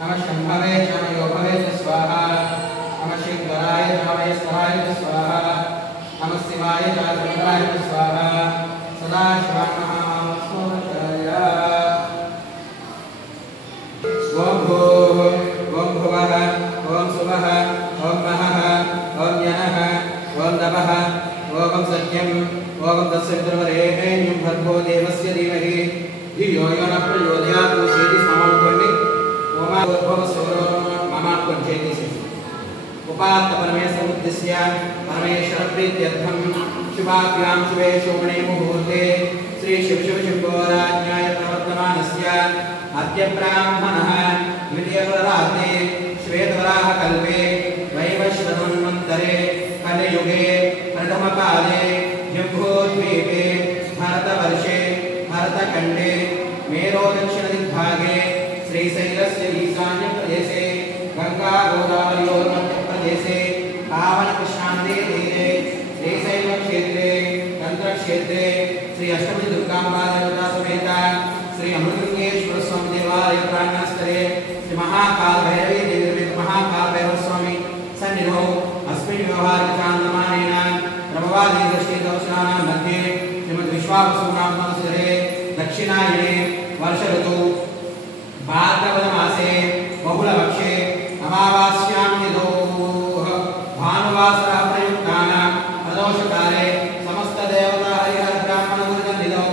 नमः शंभवे चामयोभवे स्वाहा नमः शिवराय चामयस्वराय स्वाहा नमः शिवाय चामराय स्वाहा सदा शिवाय ओम भूः ओम भुवः ओम सुवः ओम महः ओम जनः ओम तपः ओम सत्यम् ओम तत्सवितुर्वरेण्यं भर्गो देवस्य धीमहि धियो यो न प्रचोदयात् इति समानुकोण्डि उपात्त परमेश्वरमुद्दिश्य परमेश्वरप्रीत्यर्थं शुभाभ्यां शुभे शोभने मुहूर्ते श्री शिवशंभोराज्ञाय प्रवर्तमानस्य अद्य ब्राह्मणः द्वितीयवराते श्वेतवराहकल्पे वैवस्वतमन्वन्तरे कलियुगे प्रथमपादे जम्बूद्वीपे भारतवर्षे भारतखण्डे मेरोदक्षिणदिग्भागे श्रीशैलस्य ईशान्यप्रदेशे गंगा गोदावरीयोर्मध्यप्रदेशे पावनकृष्णानदीतीरे श्रीशैलक्षेत्रे तन्त्रक्षेत्रे श्री अष्टमी दुर्गाम्बा देवता समेत श्री अमृतलिंगेश्वर स्वामी देवालय प्रांगणस्थले श्री महाकाल भैरवी देवी महाकाल भैरव स्वामी सन्निधौ अस्मिन् व्यवहारिकान्तमानेन प्रभवादी दृष्टिदर्शनानां मध्ये श्रीमद् विश्वावसुनां संवत्सरे दक्षिणायने वर्ष ऋतौ भाद्रपदमासे बहुलपक्षे अमावास्यां तिथौ भानुवासरः प्रयुक्तानां प्रदोषकाले समस्तदेवता हरिहर ब्राह्मणगुरुसन्निधौ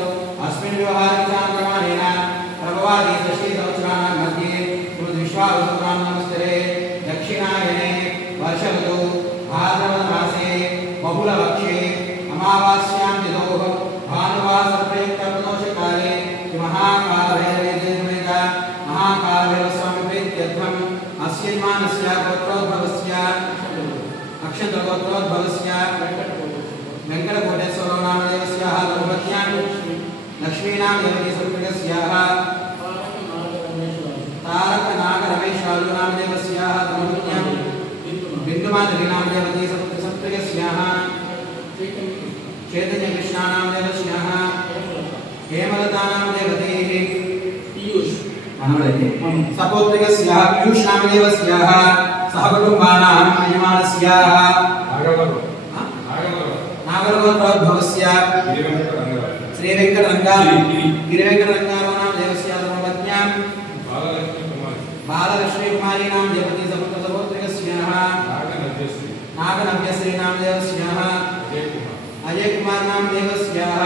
अस्मिन् व्यवहारिकान्तमानेन प्रभवादी दशसहस्राणां मध्ये श्रीमद्विश्वावसुनां संवत्सरे दक्षिणायने वर्ष ऋतौ भाद्रपदमासे बहुलपक्षे अमावास्यां तिथौ भानुवासरः प्रयुक्तानां प्रदोषकाले अस्यमानस्य गोत्रोद्भवस्य अक्षतगोत्रोद्भवस्य वेंकटकोटेश्वरो नामदेवस्याः धर्मज्ञां लक्ष्मीनामदेवती संस्कृतस्याः तारकनागरमेश्वरो नामदेवस्याः धर्मज्ञां बिन्दुमाधवीनामदेवती संस्कृतस्याः चैतन्यकृष्णानामदेवस्याः हेमलतानामदेवतीः सपोत्रिकस्याः पीयूष नामदेवस्याः सहकुटुम्बानां यजमानस्याः नागरगोत्रोद्भवस्य श्री गिरिवेंकटरंगारो नामदेवस्याः धर्मपत्न्यां बाललक्ष्मी कुमारी नामदेवती सपोत्रिकस्याः नागनव्यश्री नामदेवस्याः अजय कुमार नामदेवस्याः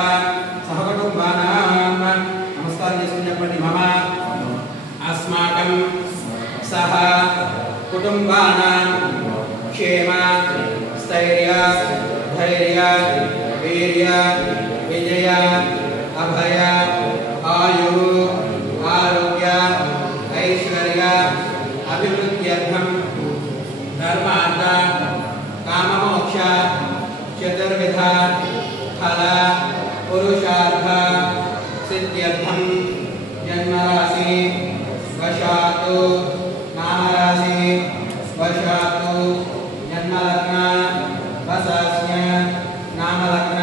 सहकुटुम्बानां नमस्कार जस्मिन् मम अस्माकं सह कुटुम्बानां क्षेम स्थैर्य धैर्य वीर्य विजय अभय आयु आरोग्य ऐश्वर्य अभिवृद्ध्यर्थं धर्मार्थ काममोक्ष चतुर्विध फल पुरुषार्थ सिद्ध्यर्थं जन्मराशि वशातु नामराशि वशातु जन्मलग्न वशास्य नामलग्न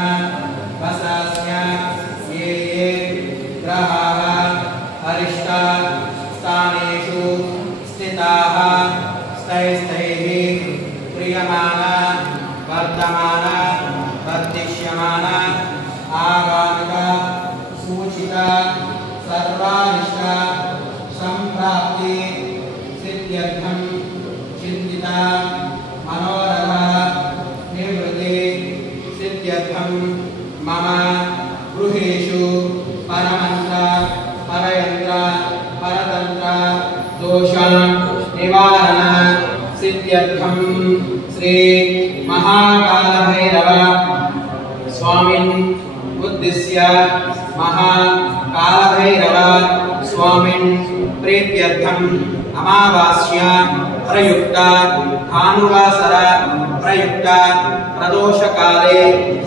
वशास्य ये ये ग्रहाः अरिष्ट स्थानेषु स्थिताः स्थैः प्रियमान वर्तमान वर्धिष्यमान आगामिक सूचित सर्वानिष्ट संप्राप्ति सिद्ध्यर्थं चिन्तिता मनोरथ निवृत्ति सिद्ध्यर्थं मम गृहेषु परमन्त्र परयन्त्र परतन्त्र दोष निवारण सिद्ध्यर्थं श्री महाकाल भैरव स्वामिन् उद्दिश्य महाकाल भैरव स्वामिन् प्रीत्यर्थं अमावास्या प्रयुक्त भानुवासर प्रयुक्त प्रदोषकाले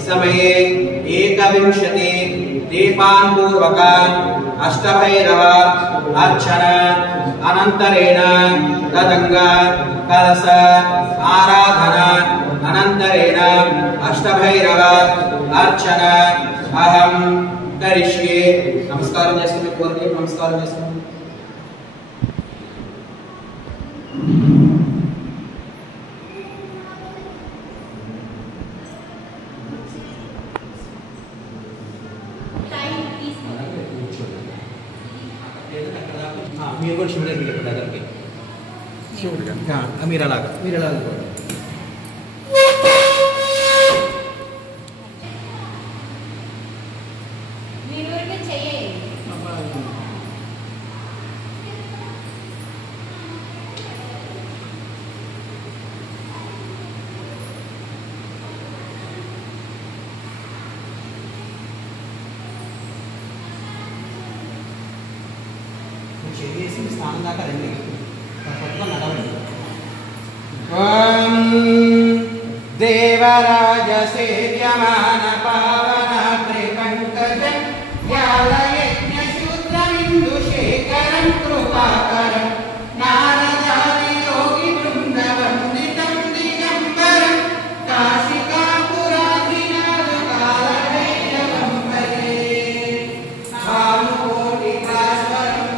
समये 21 दीपान् पूर्वक अष्टभैरव अर्चन अनंतरेण तदंग कलश आराधना अनंतरेण अष्टभैरव अर्चन अहं करिष्ये। नमस्कार जैसे कोर्के नमस्कार जैसे మీరు కూడా శివుడు దగ్గరికి వెళ్ళండి దగ్గరికి శివుడిగా మీరు ఎలా అనుకోండి చేసి స్నానం దాకా రండి పట్టుకొని నడవండి ఓం దేవరాజ సేవ్యమాన పావన త్రికంకజం యాలయజ్ఞ శూద్రమిందు శేఖరం కృపాకరం నారదాది యోగి బృంద వందితం దిగంబరం కాశికాపురాధినాథ కాలభైరవం భజే భానుకోటి భాస్వరం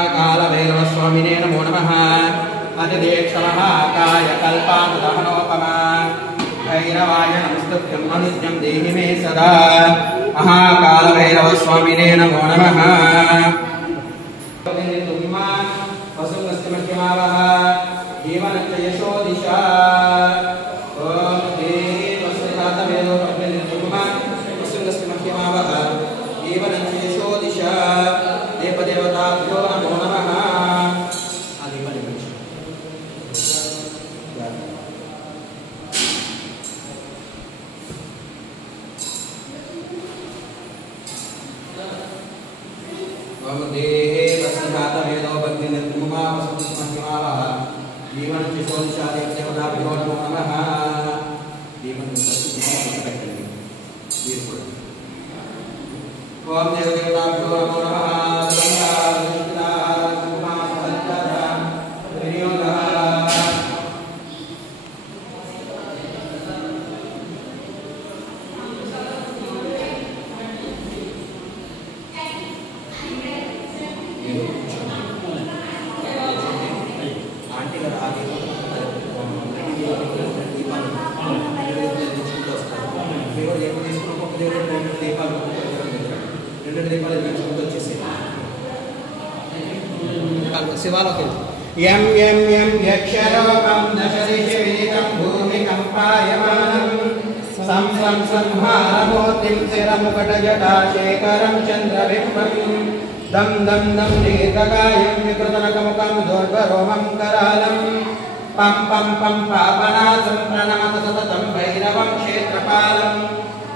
महाकालभैरवस्वामिने नमो नमः अतिदेक्षमहाकाय कल्पानुदहनोपमा भैरवाय नमस्तुभ्यं अनुज्ञं देहि मे सदा महाकालभैरवस्वामिने नमो नमः वसुमस्तिमध्यमावः जीवनञ्च यशो दिशा ॐ देहि वसुधातवेदो वसुमस्तिमध्यमावः जीवनञ्च यशो दिशा देवदेवताभ्यो नमो नमः ओम देहे वसुधातवेदो बद्धिनिर्मुमा वसुमस्तिमध्यमावः जीवनञ्च यशो दिशा देवदेवताभ्यो नमो नमः ओम देवदेवताभ्यो नमो नमः यम यम यम यक्षरोगं दशदिशि विदितं भूमिकम्पायमानम् संहारमूर्तिं शिरमुकटजटाशेखरं चन्द्रबिम्बं दं दं दं दीर्घकायं विकृतनकमुखं दुर्गरोमं करालं पं पं पं पापनासं प्रणमत सततं भैरवं क्षेत्रपालं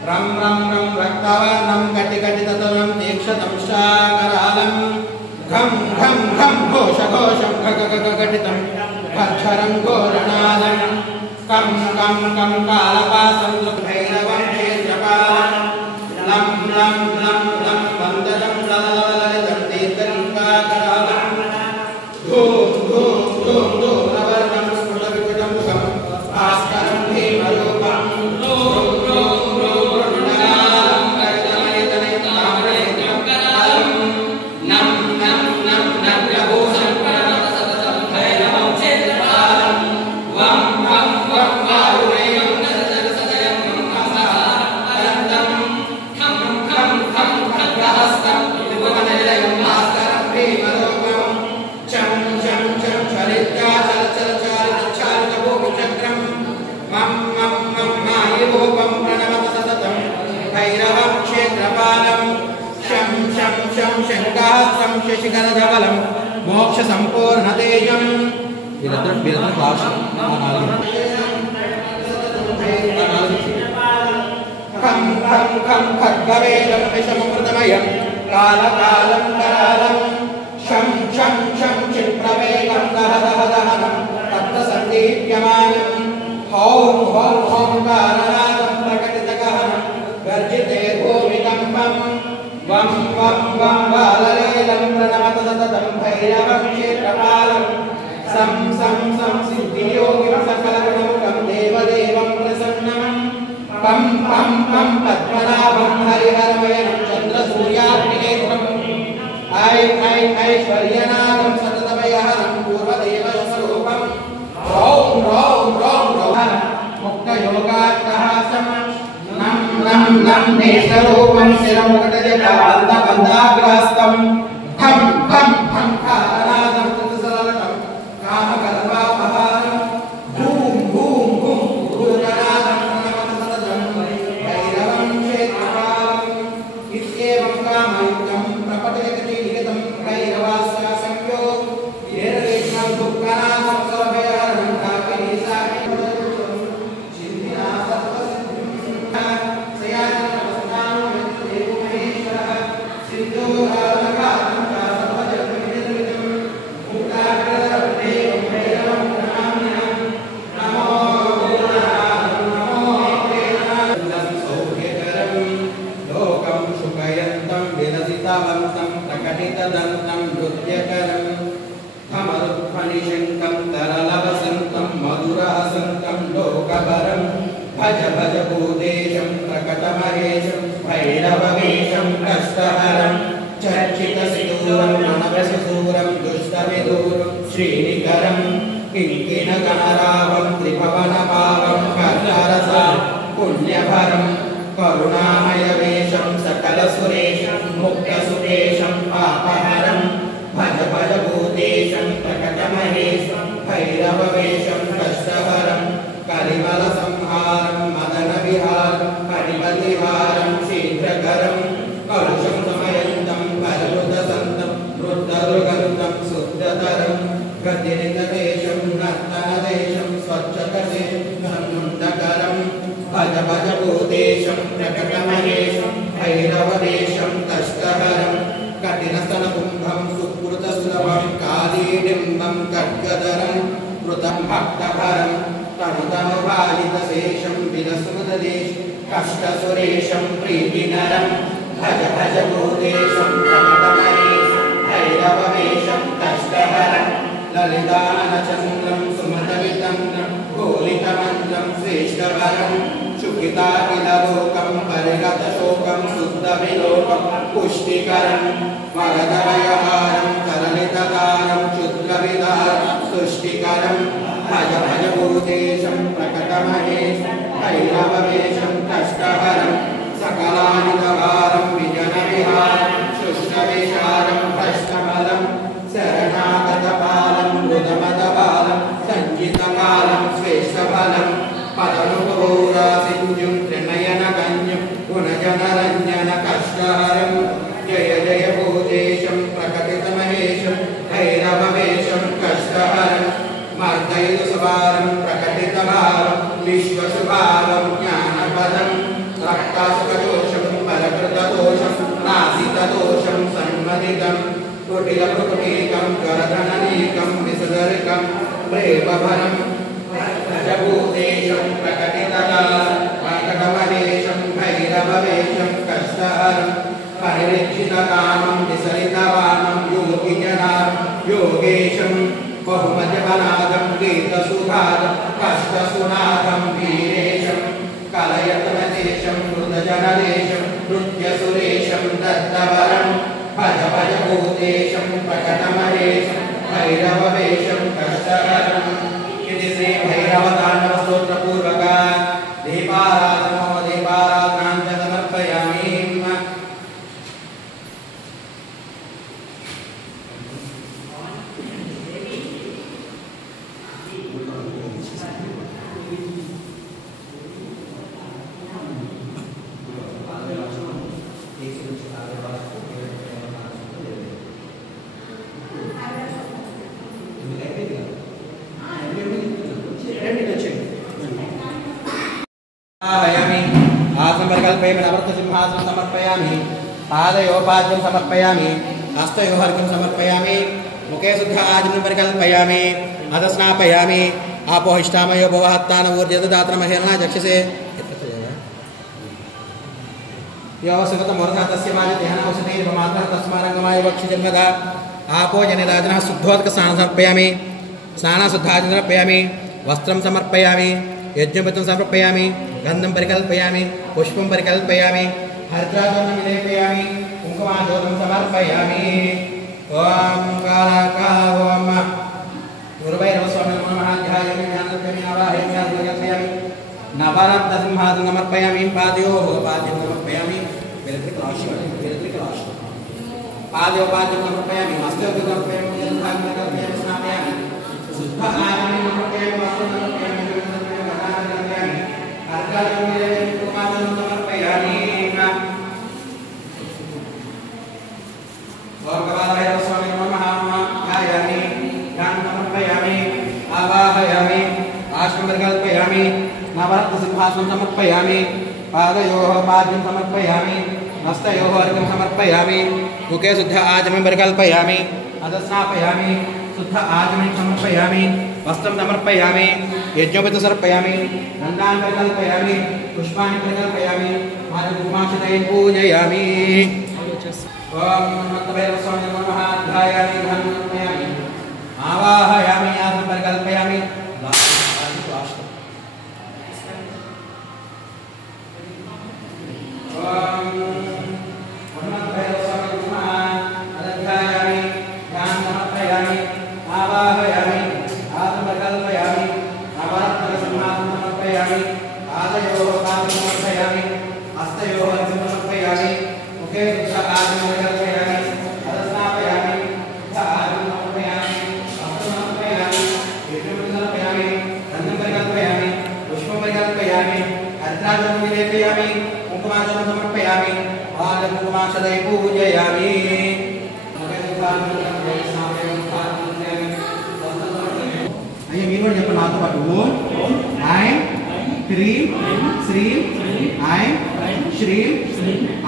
रं रं रं रक्तवर्णं कटिकटिततुलं दीक्षतं शाकरालं घं घं घं घोषघोषं खगगगघटितं खच्छरं घोरणालं कं कं कं कालपासं भैरवं क्षेत्रपालं लं लं लं लं वन्दनं ललललितं दीर्घलिङ्गाकरालं धूम धूम धूम धूम्रवर्णं स्फुटविकटं मुखं भास्करं भीमरूपं धूम धूम धूम वृन्दालं रजतमयतनिताम्रनेत्रं करालं नं नं नं नव्यभूषं प्रणतसततं भैरवं क्षेत्रपालं वं वं वं वारुणेयं नरजगसदयं अन्तं खं खं खं खड्गहस्तं विभुवननिलयं भास्करं भीमरूपं चं चं चं चलित्याचलचलचारितचारितभूमिचक्रं मं मं मं मायिरूपं प्रणमत सततं भैरवं क्षेत्रपालं शं शं शं शङ्कास्त्रं शशिकरधवलं मोक्षसम्पूर्णतेजं खं खं खं खड्गवेदं विषममृतमयं कालकालं करालं शं शं शं क्षिप्रवेगं दहदहदहनं रक्तसन्दीप्यमानं हौं हौं हौंकारनादं प्रकटितगहनं गर्जिते भूमिकम्पं वं वं वं बाललेलं प्रणमत सततं भैरवं क्षेत्रपालं सं सं सं सिद्धियोगिं सकलगुणमुखं देवदेवं प्रसन्नं पं पं पं पद्मनाभं हरिहरमयनं चन्द्रसूर्याग्निनेत्रम् ऐ ऐ ऐश्वर्यनादं सततमयहरं पूर्वदेवस्वरूपं रौं रौं रौं रौं मुक्तयोगाट्टहासं नं नं नं नेत्ररूपं शिरमुकटजटाबन्धबन्धाग्रहस्तं खं खं खं कारनादं कृतसललकं कामकल्पापहारं भूं भूं भूं भूतनादं प्रणमत सततं भैरवं क्षेत्रपालं इत्येवं कामयुक्तं प्रपठयति निगतं भैरवास्य संयो निर्विघ्नं दुःखनाशं सर्वभयहरणं काकिनीसाकिं सिद्धिना सर्वसिद्धिं सयाजिनमस्तानं यत्देवो महेश्वरः सिद्धोदारकालं च सर्वजगन्निर्मितं मुक्ताग्रदरदेवं भैरवं प्रणमाम्यहं नमो गुरुनाथं नमो वेदान्तं सौख्यकरं लोकं सुखयन्तं विलसितवन्तं प्रकटितदन्तं नृत्यकरं खमरुध्वनिशङ्कं तरलवसन्तं मधुरहसन्तं लोकवरं भज भज भूतेशं प्रकटमहेशं भैरववेशं कष्टहरं चर्चितसिदूरं मनवसिदूरं दुष्टविदूरं श्रीनिकरं किङ्किणगणरावं त्रिभुवनपावं कर्णरसं पुण्यभरं करुणामयवेशं सकलसुरेशं मुक्तसुरेशं पापहरं भज भज भूतेशं प्रकटमहेशं भैरववेशं कष्टहरं कलिबलसंहारं मदनविहारं कलिबलिहारं शीघ्रकरं कलुषं समयन्तं परमृतसन्तं वृद्धदुर्गन्धं शुद्धतरं गतिरितदेशं नर्तनदेशं स्वच्छकसेन्दकरं भज भज भूतेशं प्रकटमहेशं भैरववेशं कष्टहरं कठिनस्तनकुम्भं सुकृतसुलभं कालीडिम्बं खड्गधरं कृतं भक्तहरं तनुतनुभालितशेषं विलसुमददेशं कष्टसुरेशं प्रीतिनरं भज भज भूतेशं प्रकटमहेशं भैरववेशं कष्टहरं ललिताननचन्द्रं सुमदवितन्द्रं गोलितमन्त्रं श्रेष्ठवरं शुकिताखिललोकं परिगतशोकं शुद्धविलोकं पुष्टिकरं वरदभयहारं करलिततारं क्षुद्रविदारं तुष्टिकरं भज भज भूतेशं प्रकटमहेशं भैरववेशं कष्टहरं सकलायुधभारं विजनविहारं शुष्कविशारं भ्रष्टफलं शरणागतपालं मृदमदबालं सञ्जितकालं श्रेष्ठफलं पदनुपूरासिञ्जुं त्रिनय जनरञ्जन कष्टहरं जय जय भूतेशं प्रकटितमहेशं भैरववेशं कष्टहरं मर्दयतु सुभारं प्रकटितभारं विश्वशुभारं ज्ञानपदं रक्तासुखदोषं बलकृतदोषं नासितदोषं सन्मदितं कुटिलभृकुटीकं करधननीकं विसदर्कं प्रेमभरं भूतेशं प्रकटितकामहेशं भैरववेशं कष्टहरं परिरक्षितकामं विसरितवानं योगिजनां योगेशं बहुमजवनादं गीतसुधादं कष्टसुनादं वीरेशं कलयतनदेशं मृतजनदेशं नृत्यसुरेशं दत्तवरं भज भज भूतेशं प्रकटमहेशं भैरववेशं कष्टहरं श्री भैरवतांडव स्तोत्र पूर्वक दीपाराधनो दीपाराधनां च समर्पयामि। आसनपरिकल्पयामि नवरत्नसिंहासनं समर्पयामि पादयोपाद्यं समर्पयामि हस्तयोर्घ्यं समर्पयामि मुखे शुद्ध आचमनं परिकल्पयामि अधस्नापयामि आपोहिष्ठामयो भवहत्तान ऊर्जददात्रमहेरणा चक्षसे योऽवसगतमूर्धा तस्य माजतेहना औषधीर्भमात्रः तस्मारङ्गमाय वक्षजन्मदा आपो जनिराजनः शुद्धोदकस्नानं समर्पयामि स्नानशुद्धाचमनं समर्पयामि वस्त्रं समर्पयामि यज्ञपत्रं समर्पयामि गन्धं परिकल्पयामि पुष्पं परिकल्पयामि हरिद्राचूर्णं विलेपयामि कुङ्कुमाञ्जोतं समर्पयामि ओम कालाकाल ओम गुरुवैरवस्वामिने नमः ध्यायामि ज्ञानदीपं आवाहयामि आत्मज्ञापयामि नवरत्नसिंहासनं समर्पयामि पादयोः पाद्यं समर्पयामि पादयोपाद्यं समर्पयामि हस्तयोः समर्पयामि समर्पयामि स्नापयामि शुद्ध आचमनं समर्पयामि वस्त्रं समर्पयामि आवाहयामि नवरत्नसिंहासनं समर्पयामि पादयोः पाद्यं समर्पयामि हस्तयोः अर्घ्यं समर्पयामि मुखे शुद्ध आचमनं परिकल्पयामि अधस्नापयामि शुद्ध आचमनं समर्पयामि वस्त्रं समर्पयामि यज्ञोपवीतं समर्पयामि गन्धान् परिकल्पयामि पुष्पाणि परिकल्पयामि मार्गकुमाक्षतैः पूजयामि ओम नमः नमः ध्यायामि धन्वयामि आवाहयामि आसनं परिकल्पयामि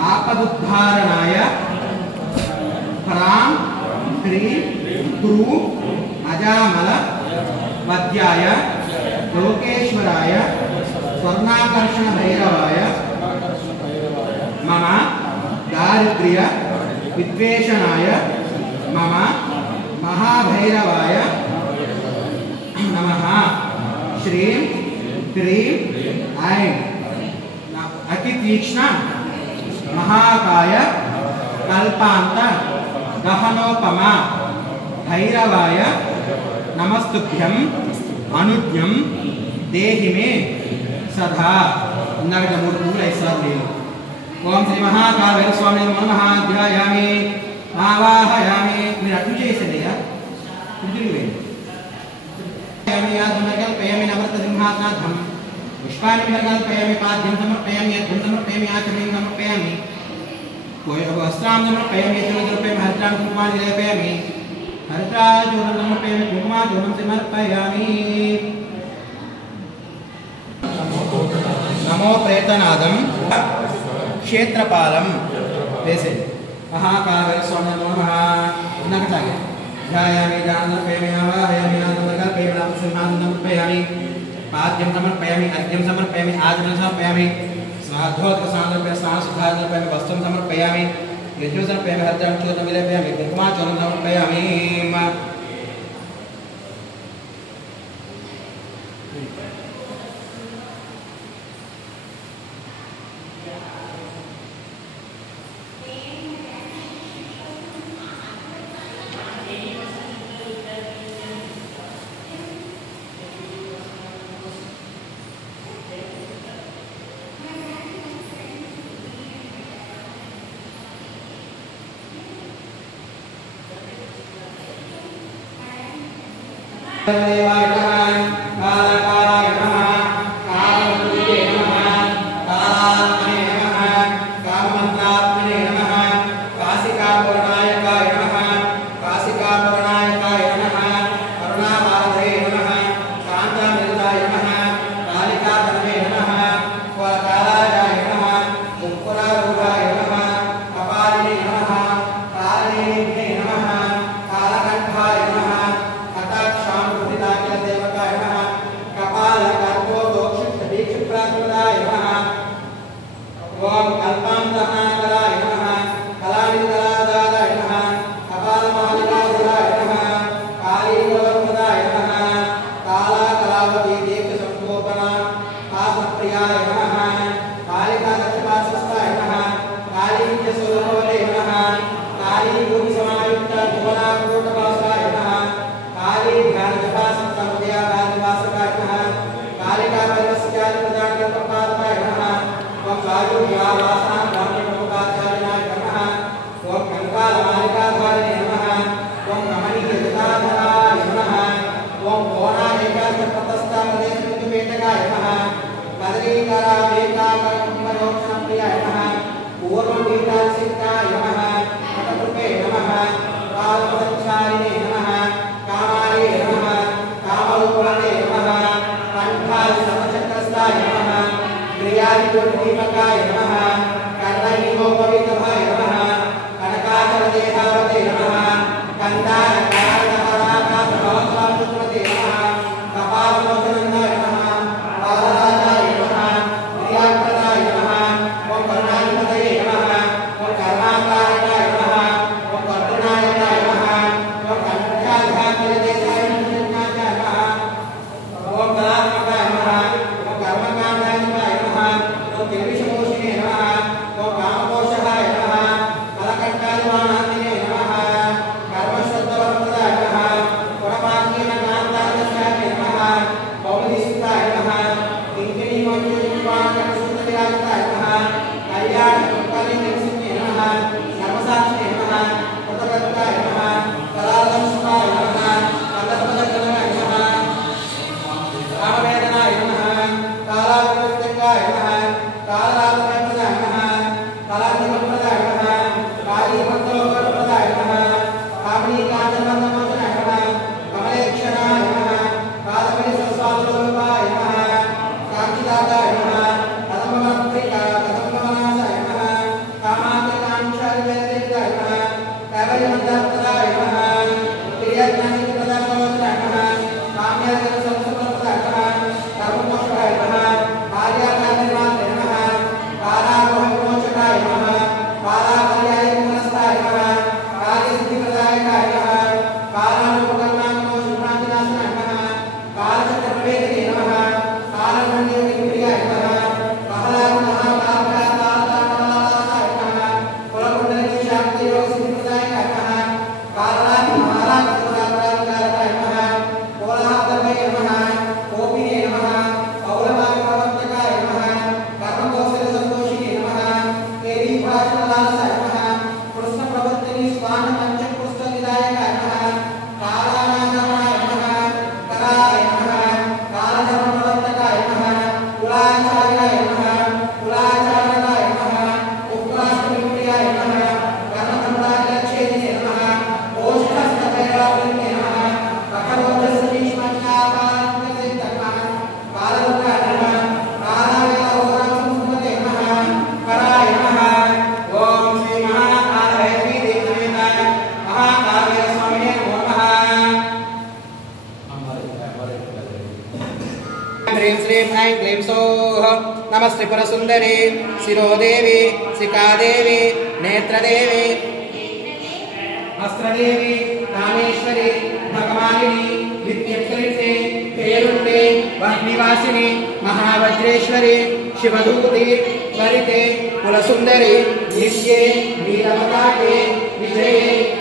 आपदुद्धारणाय प्रां ह्रीं क्रूं अजामल वद्याय लोकेश्वराय स्वर्णाकर्षण भैरवाय मम दारिद्र्य विद्वेषणाय मम महाभैरवाय नमः श्रीं क्रीं ऐं अतितीक्ष्ण महाकाय कल्पांत गहनोपमा भैरवाय नमस्तुभ्यं अनुज्ञं देहि मे सदा इन्नाक मूड पूरा ऐसा ले ओम श्री महाकाल भैरव स्वामी नमः ध्यायामि आवाहयामि మీరు అటు చేసేదిగా కుదిరివే యామి యాదనకల్ పేయమి నవరత సింహాసనాథం पुष्पाणि समर्पयामि पाद्यं समर्पयामि यज्ञं समर्पयामि आचमनीं समर्पयामि वस्त्रां समर्पयामि यज्ञं समर्पयामि हरिद्रां कुङ्कुमानि लेपयामि हरिद्राचूर्णं समर्पयामि कुङ्कुमाचूर्णं समर्पयामि नमो प्रेतनादं क्षेत्रपालं वैसे महाकाल स्वामी नमः नमः ध्यायामि ध्यानमर्पयामि आवाहयामि आनन्दकल्पयामि नामसंहानमर्पयामि पाद्यं समर्पयामि अर्घ्यं समर्पयामि आचमनं समर्पयामि स्नाद्धोदकस्नानमर्पयामि स्नानशुद्धानमर्पयामि वस्त्रं समर्पयामि यज्ञं समर्पयामि हरिद्रां चूर्णं विलेपयामि कुङ्कुमाचूर्णं समर्पयामि देवाय नमः कालाकालाय नमः कालमूर्तये नमः कालात्मने नमः काममन्त्रात्मने नमः काशिकापूर्णायकाय नमः काशिकापूर्णायकाय नमः करुणावाधये नमः कान्तामृताय नमः कालिकातनवे नमः कालाय नमः मुक्कुरारूढाय नमः कपालिने नमः कालिने नमः कालकण्ठाय नमः ओम कल्पांतनाकराय नमः कलानिकलादाय नमः कपालमालिकाधराय नमः कालीगोवर्धनाय नमः कालाकलावती दीर्घसंकोपना कासप्रियाय नमः कालिकादक्षपासस्ताय नमः कालीज्ञस्वरूपवते नमः कालीभूमिसमायुक्त भुवनाकूटवासाय नमः कालीध्यानजपासक्तमुदयाकालिवासकाय नमः कालिकापरिवस्यादिप्रदानकल्पपादकाय नमः वायुव्यावासां ब्राह्मणप्रमुखाचार्याय नमः ओम कंकालमालिकाधारिणे नमः ओम कमनीयजटाधराय नमः ओम कोणानेकास्तप्रतस्ताप्रदेशबिन्दुपेटकाय नमः कदलीकरावेकाकल्पमरोक्षणप्रियाय नमः पूर्वपीठासिद्धाय नमः पटकृपे नमः कालपदचारिणे नमः कामाये नमः कामरूपाणे नमः कण्ठादिसमचक्रस्ताय नमः क्रियादिदीपकाय नमः कर्णहीमोपवीतभाय नमः कनकाचलदेहावते नमः कन्दानकारणहराकाशभवत्वामृतवते नमः कपालमोचनन्दाय नमः पादराजाय नमः क्रियाप्रदाय नमः ओम करुणाधिपतये नमः ओम कर्माकारणाय नमः ओम कर्तृणायकाय नमः ओम कण्ठाध्यात्मदेशाय नमः ओम कलात्मकाय नमः ओम कर्मकाण्डाय नमः ओम किल्बिषमोषिणे नमः ओम कामकोशहाय नमः कलकण्ठादिवानान्दिने नमः कर्मश्रद्धवर्तदाय नमः गुणपाकीनकान्तादशाय नमः कौमुदीस्ताय नमः किङ्किणीमोक्षुत्वानकटशुद्धविराजिताय नमः कल्याणकल्पनिर्सिंहे नमः सर्वसाक्षिणे नमः कृतकृत्याय नमः कलादंशुताय नमः कन्दर्पदग्रहाय नमः कामवेदनाय नमः कालाविवर्तकाय नमः कालरातप्रदाय नमः कालाधिपप्रदाय नमः कालीभक्तलोकप्रदाय नमः कामनीकान्तमन्दमोचनाय नमः कमलेक्षणाय नमः कादम्बरीसस्वादलोपाय नमः काञ्चिदाताय नमः कदम्बवनाशाय नमः कामान्तकांक्षादिवेदिताय नमः कैवल्यमन्त्रप्रदाय नमः क्रियाज्ञानिकप्रदाय नमः काम्यादिसंसप्रदाय नमः कर्मकोशहाय नमः कार्याकार्यनिर्माणाय नमः ह्रीं श्रीं ऐं क्लीं सौः नमस्ते परसुन्दरी शिरोदेवी शिखादेवी नेत्रदेवी अस्त्रदेवी कामेश्वरी भगवानिनी नित्यकृते पेरुण्डे वह्निवासिनी महावज्रेश्वरी शिवदूते वरिते कुलसुन्दरी नित्ये नीलपताके विजये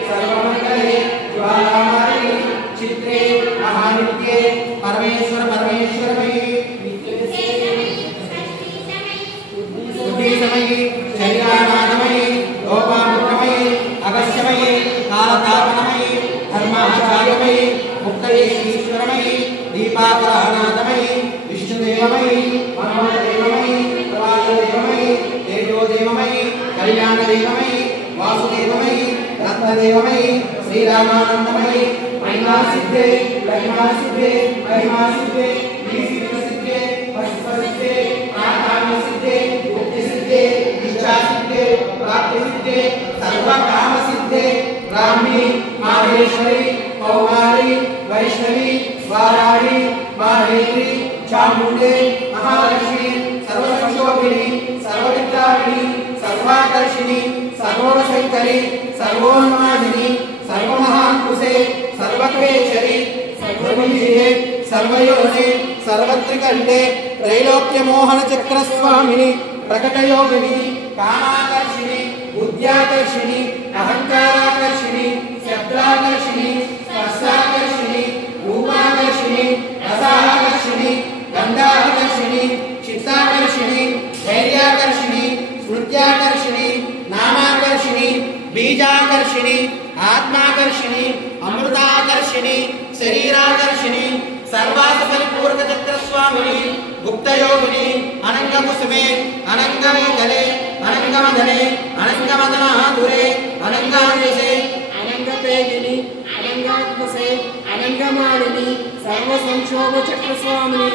सर्वमङ्गले ज्वालामालिनी चित्रे महानित्ये परमेश्वरमयी बुद्धिसमयी शरीरानाथमयी लोपामुखमयी अगस्त्यमयी कालतापनमयी धर्माचार्यमयी मुक्तईश्वरमयी दीपाकरनाथमयी विष्णुदेवमयी मनोदेवमयी प्रभादेवमयी तेजोदेवमयी कल्याणदेवमयी वासुदेवमयी रत्नदेवमयी श्रीरामानंदमयी महिमासिद्धे महिमासिद्धे महिमासिद्धे सिद्धे पशुपसिद्धे आत्मसिद्धे मुक्तिसिद्धे इच्छासिद्धे प्राप्तिसिद्धे सर्वकामसिद्धे ब्राह्मी माहेश्वरी कौमारी वैष्णवी वाराही माहेश्वरी चामुंडे महालक्ष्मी सर्वसंशोभिनी सर्वविद्यापिनी सर्वाकर्षिणी सर्वोणशंकरी सर्वोन्मादिनी सर्वमहाकुशे सर्वक्वेश्वरी सर्वविजये सर्वयोने सर्वत्रिकण्डे त्रैलोक्यमोहनचक्रस्वामिनी प्रकटयोगिनी कामाकर्षिणी बुद्ध्याकर्षिणी अहंकाराकर्षिणी शब्दाकर्षिणी स्पर्शाकर्षिणी रूपाकर्षिणी रसाकर्षिणी गंधाकर्षिणी चित्ताकर्षिणी धैर्याकर्षिणी स्मृत्याकर्षिणी नामाकर्षिणी बीजाकर्षिणी आत्माकर्षिणी अमृताकर्षिणी शरीराकर्षिणी सर्वासपरिपूर्णचक्रस्वामिनी गुप्तयोगिनी अनंगकुसुमे अनंगमेतले अनंगमदने अनंगमदनाधुरे अनंगान्विषे अनंगपेगिनी अनंगात्मसे अनंगमालिनी सर्वसंक्षोभचक्रस्वामिनी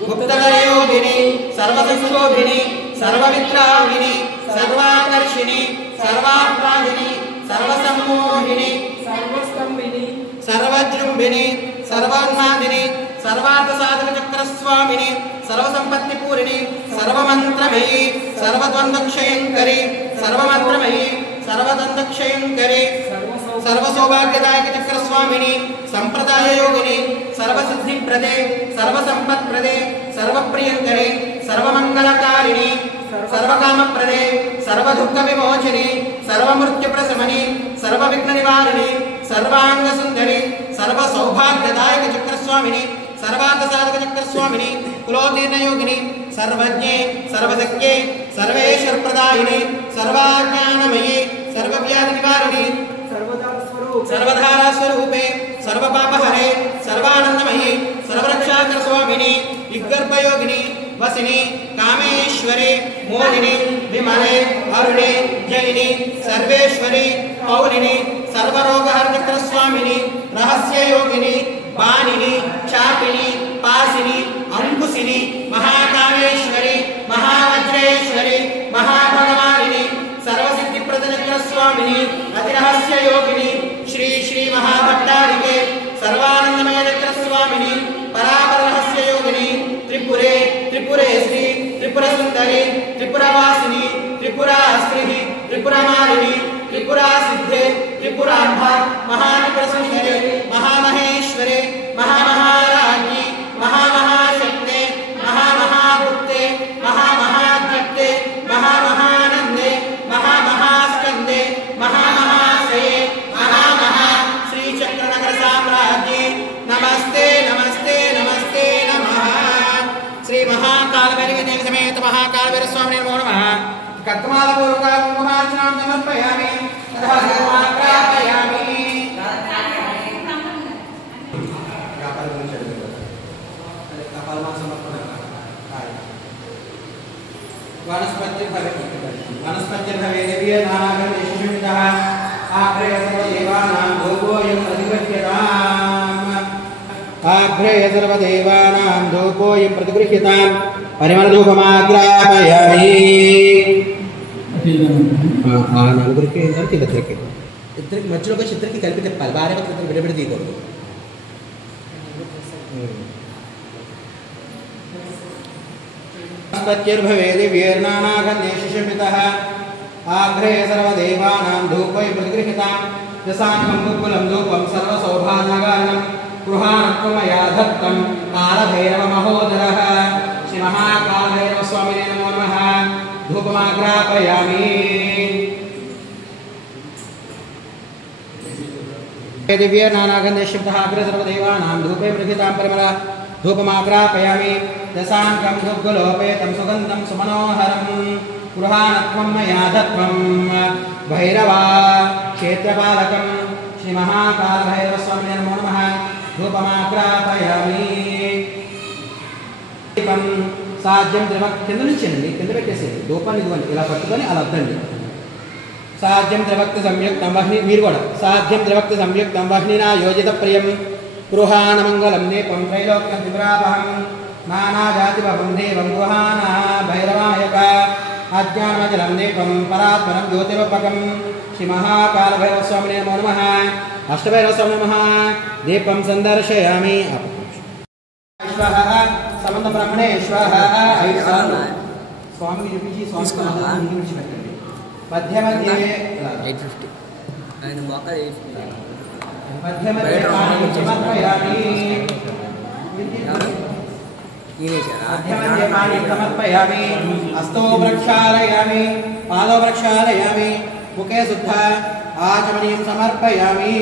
गुप्तयोगिनी सर्वसंशोभिनी सर्वविद्राहिनी सर्वाकर्षिणी सर्वाह्लादिनी सर्वसम्मोहिनी सर्वस्तंभिनी सर्वजृंभिनी सर्वान्मादिनी सर्वार्थसाधकचक्रस्वामिनी सर्वसंपत्तिपूरिणी सर्वमन्त्रमयी सर्वद्वन्द्वक्षयङ्करी सर्वमन्त्रमयी सर्वद्वन्द्वक्षयङ्करी सर्वसौभाग्यदायकचक्रस्वामिनी सम्प्रदाययोगिनी सर्वसिद्धिप्रदे सर्वसम्पत्प्रदे सर्वप्रियङ्करी सर्वमङ्गलकारिणी सर्वकामप्रदे सर्वदुःखविमोचिनी सर्वमृत्युप्रशमनी सर्वविघ्ननिवारिणी सर्वांगसुंदरी सर्वसौभाग्यदायकचक्रस्वामिनी सर्वार्थसाधकचक्रस्वामिनी कुलोतीर्णयोगिनी सर्वज्ञे सर्वशक्ये सर्वेश्वरप्रदायिनी सर्वाज्ञानमयी सर्वव्याधिनिवारिणी सर्वधारास्वरूपे सर्वपापहरे सर्वानंदमयी सर्वरक्षाकरस्वामिनी विगर्भयोगिनी वसिनी कामेश्वरी मोहिनी विमले अरुणे जयिनी सर्वेश्वरी पौलिनी सर्वरोगहरचक्रस्वामिनी रहस्ययोगिनी बानिनी चापिनी पासिनी अंकुशिनी महाकामेश्वरी महावज्रेश्वरी महाभगवानिनी सर्वसिद्धिप्रदचक्रस्वामिनी अतिरहस्ययोगिनी श्री श्री महाभट्टारिके सर्वानंदमयचक्रस्वामिनी परापररहस्ययोगिनी त्रिपुरे त्रिपुरे श्री त्रिपुरसुंदरी त्रिपुरवासिनी त्रिपुरास्त्री त्रिपुरमालिनी त्रिपुरासिद्धे त्रिपुरांभा महात्रिपुरसुंदरी महामहेश्वरी महामहाराज्ञी महामहाशक्ते महामहाभुक्ते महामहाद्यक्ते महामहानंदे महामहास्कंदे महामहाशये महामहा श्रीचक्रनगर साम्राज्ञी नमस्ते नमस्ते नमस्ते नमः श्री महाकालभैरवी देवी समेत महाकालभैरव स्वामी नमो नमः कत्मालपूर्वक कुंकुमार्चनां समर्पयामि तथा समाप्यामि वनस्पतिर्भवे देवी नानागणेशमितः आग्रय सर्वदेवानां धूपोऽयं प्रतिगृह्यताम् आग्रय सर्वदेवानां धूपोऽयं प्रतिगृह्यताम् परिमलधूपमाग्रापयामि నలుగురికి ఇద్దరికి మధ్యలో ఒక ఇద్దరికి కలిపి తిప్పాలి భార్య భర్తలు విడబడి తీయకూడదు वनस्पत्युर्भवे दिव्यैर्नानागन्धेषुषमितः आग्रे सर्वदेवानां धूपै प्रतिगृहीतां यसाङ्गं गुग्गुलं धूपं सर्वसौभाग्यकारणं गृहाणत्वमया दत्तं कालभैरवमहोदरः श्रीमहाकालभैरवस्वामिने नमो नमः धूपमाग्रापयामि दिव्यैर्नानागन्धेषुषमितः आग्रे सर्वदेवानां धूपै प्रतिगृहीतां परिमला धूपमाग्रापयामि दशाङ्कं दुग्गुलोपेतं सुगन्धं सुमनोहरं गृहाणत्वं मया दत्तं भैरवा क्षेत्रपालकं श्रीमहाकालभैरवस्वामिने नमो नमः धूपमाग्रापयामि దీపం సాధ్యం కింద నుంచేనండి కింద పెట్టేసేది ధూపాన్ని ఇదిగోండి ఇలా పట్టుకొని అలా అద్దండి సాధ్యం త్రివక్త సంయుక్తం వహ్ని మీరు కూడా సాధ్యం త్రివక్త సంయుక్తం వహ్నినా యోజిత ప్రియం గృహాణమంగళం దీపం త్రైలోక్యం త్రిపురాపహం నానాజాతిపం దేవం గృహాణ భైరవాయక అజ్ఞానమజలం దీపం పరాత్మనం జ్యోతిరూపకం శ్రీ మహాకాలభైరవస్వామినే నమో నమః అష్టభైరవస్వామినే నమః దీపం సందర్శయామి సంబంధ బ్రహ్మణేశ్వర స్వామికి చూపించి స్వామి విడిచిపెట్టండి మధ్య మధ్య 850 ఆయన మొక్క మధ్య మధ్య పాణి సమర్పయామి మధ్య మధ్య పాణి సమర్పయామి హస్తో ప్రక్షాళయామి పాదో ప్రక్షాళయామి ముఖే శుద్ధ ఆచమనీయం సమర్పయామి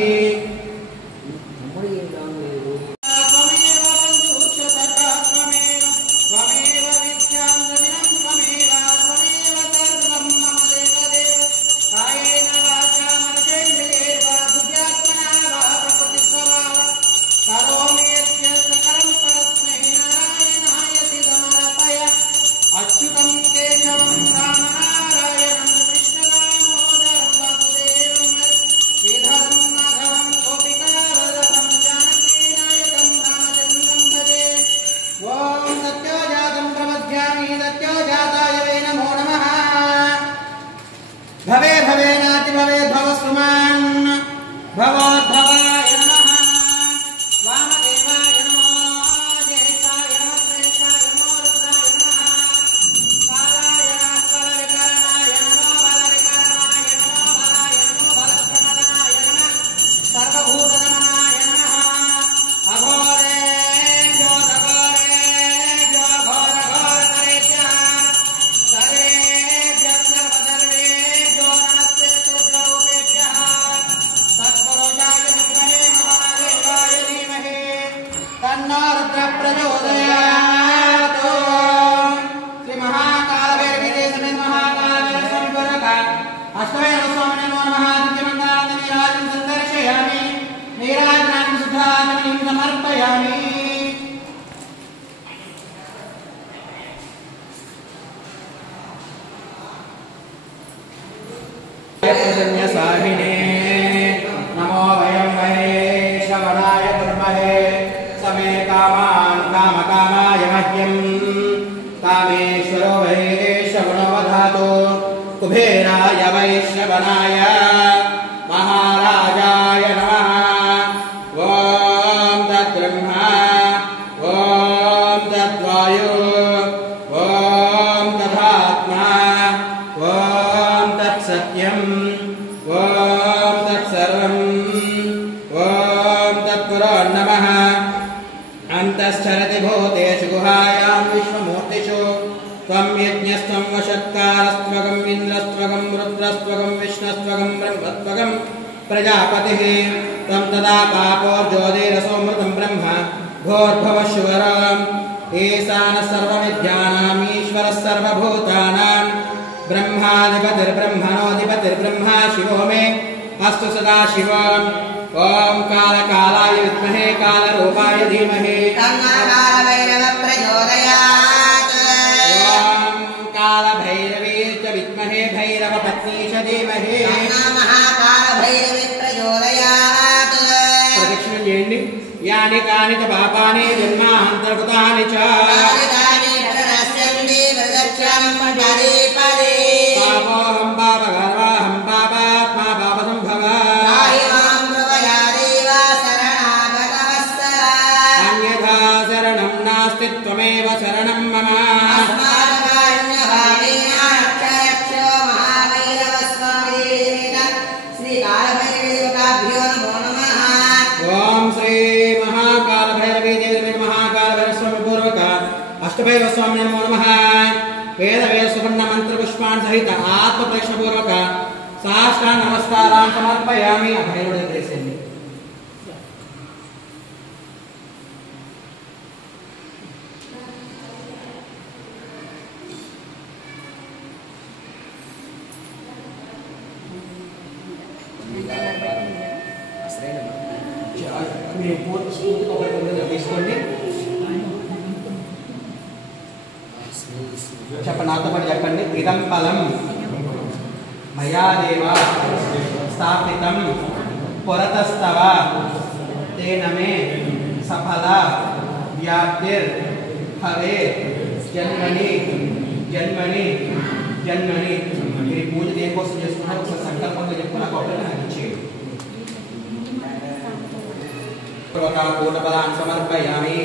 भवे भवे नाति भवे भवस्वमान् भवोद्भवाय नमः वामदेवाय नमो ज्येष्ठाय नमः श्रेष्ठाय नमो रुद्राय नमः कालाय नमः कलविकरणाय नमो बलविकरणाय नमो बलाय नमो बलप्रमदाय नमः सर्वभूतनमनाय नमः अघोरेभ्यो दघोरेभ्यो घोरघोरकरेभ्यः सर्वेभ्यः सर्वसर्वेभ्यो नमस्ते रुद्ररूपेभ्यः सद्गुरुजाय विद्महे महादेवाय धीमहि तन्नो रुद्रः प्रचोदयात् श्री महाकालभैरवी समेत महाकालभैरव स्वामी अष्टभैरवस्वामिने नमो नमः दिव्यमङ्गलानन्दं नीराजं सन्दर्शयामि नीराजनां शुद्धात्मनीं समर्पयामि प्रसन्नसाहिने नमो वयं महे श्रवणाय कुर्महे समे कामान् कामकामाय मह्यं कामेश्वरो वै श्रवणो वधातु कुबेराय वैश्रवणाय महाराजाय नमः ॐ तद्ब्रह्मा ॐ तद्वायु ॐ तदात्मा ॐ तत्सत्यम् ॐ तत्सर्वम् ॐ तत्पुरोन्नमः अन्तश्चरति भूतेषु गुहायां विश्वमूर्तिषु त्वं यज्ञस्त्वं वषत्कारस्त्वगं इन्द्रस्त्वगं रुद्रस्त्वगं विष्णुस्त्वगं ब्रह्मस्त्वगं प्रजापतिः त्वं तदा पापोर्ज्योतिरसोऽमृतं ब्रह्म घोर्भवशुवरम् ईशानः सर्वविद्यानाम् ईश्वरः सर्वभूतानां ब्रह्माधिपतिर्ब्रह्मणोऽधिपतिर्ब्रह्मा शिवो मे अस्तु सदा शिवम् ॐ कालकालाय विद्महे कालरूपाय धीमहि तन्नो कालभैरवः प्रचोदयात् ॐ कालभैरवे च विद्महे भैरवपत्नी च धीमहि तन्नो महाकालभैरवी प्रचोदयात् प्रदक्षिणं చేయండి यानि कानि च पापानि जन्मान्तर्गतानि च कानि प्रणश्यन्ति प्रदक्षिणं पदे पदे पापोऽहं पापगर्वाहं पापात्मा पापसम्भवः पाहि मां प्रभया देव शरणागतवत्सला अन्यथा शरणं नास्ति त्वमेव शरणं मम अस्माकं अष्टभैरवस्वामिने नमो नमः। वेद सुवर्ण मंत्र पुष्पान् सहित आत्म प्रश्नपूर्वक साष्टांग नमस्कारान् समर्पयामि। अभैरवुडे देशेन्नि తీసుకోండి. చెప్పండి, నాతో పాటు చెప్పండి. ఇదం ఫలం మయా దేవ స్థాపితం పురతస్తవ తేన మే సఫల వ్యాప్తిర్ భవే జన్మని జన్మని జన్మని. మీరు పూజ దేనికోసం చేసుకున్నారు ఒకసారి సంకల్పంగా చెప్పు, నాకు ఒకటి నాకు ఇచ్చేయండి. పూర్ణఫలాన్ని సమర్పయామి.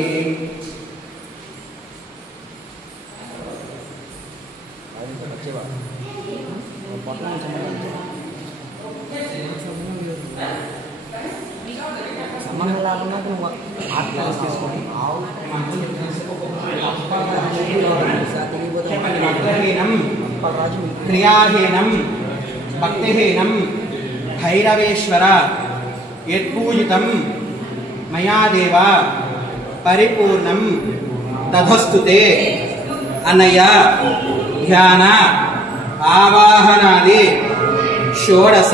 క్రియాహీనం భక్తిహీనం భైరవేశ్వర యత్పూజితం మయా దేవ పరిపూర్ణం తథస్తుతే అనయా ధ్యాన ఆవాహనాది షోడశ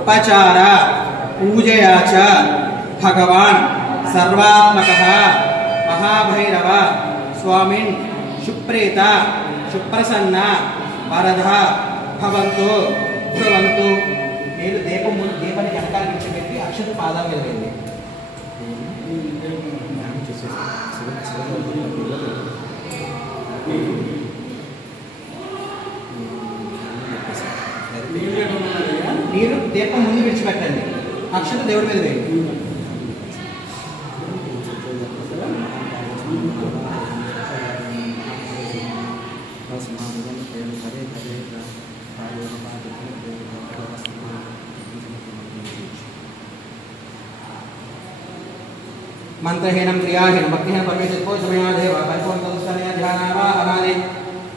ఉపచార పూజయా చ భగవాన్ సర్వాత్మకః మహాభైరవ స్వామిన్ సుప్రీత సుప్రసన్న వరద భవంతు భవంతు. మీరు దీపం ముందు దీపాన్ని వెనకాల విడిచిపెట్టి అక్షత పాదాల మీద వెళ్ళి మీరు దీపం ముందు విడిచిపెట్టండి, అక్షత దేవుడి మీద వేయండి. मंत्रहीनं क्रियाहीनं भक्तिहीनं परमेश्वर देव परिपूर्ण तदुष्टनया ध्यानावाहनादि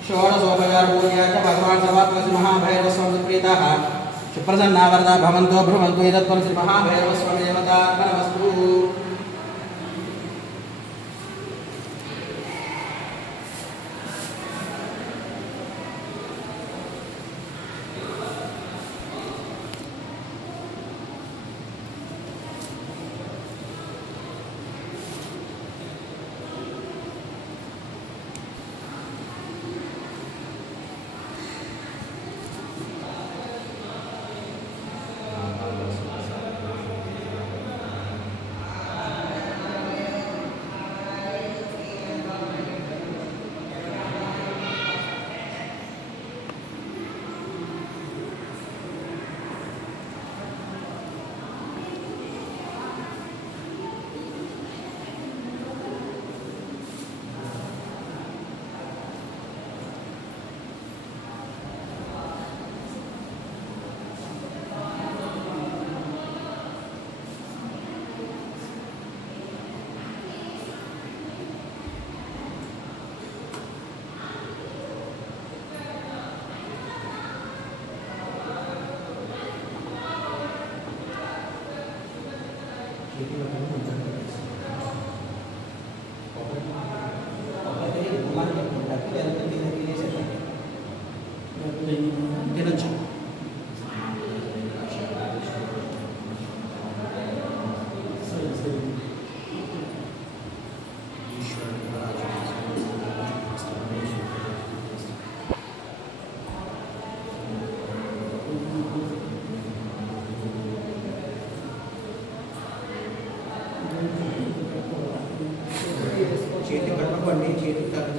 षोडशोपचार पूजया च भगवान् सर्वात्मक महाभैरव स्वामी प्रीताः सुप्रसन्ना वरदा भवन्तो भ्रमन्तु एतत्त्वं श्री महाभैरव स्वामी देवतार्पणमस्तु।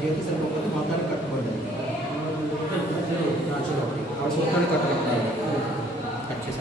చేతి సరిపోతే మొత్తాన్ని కట్టుకోండి. సూత్రాన్ని కట్టుకుంటారు కట్ చేసి